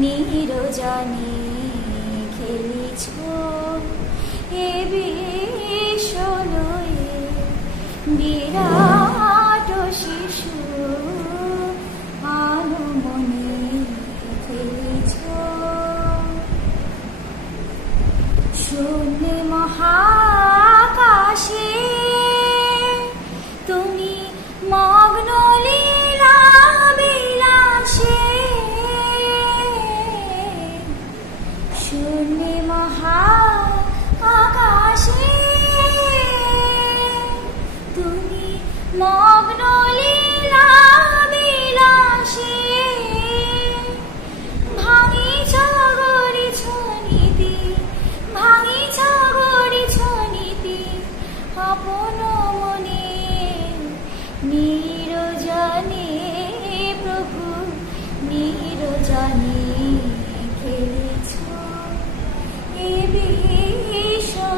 নিরজনে খেলিছ এ বিষয়ে বিরাট শিশু আনমনে খেলিছ শূন্য মহাকাশে তুমি মগ্ন লীলা বিলাসে শূন্য মহাকাশে তুমি মগ্ন লীলা বিলাসে ভাঙিছ গড়িছ নীতি ভাঙিছ গড়িছ নীতি আপন মনে নিরজনে প্রভু নিরজনে খেলিছ এ বিষয়ে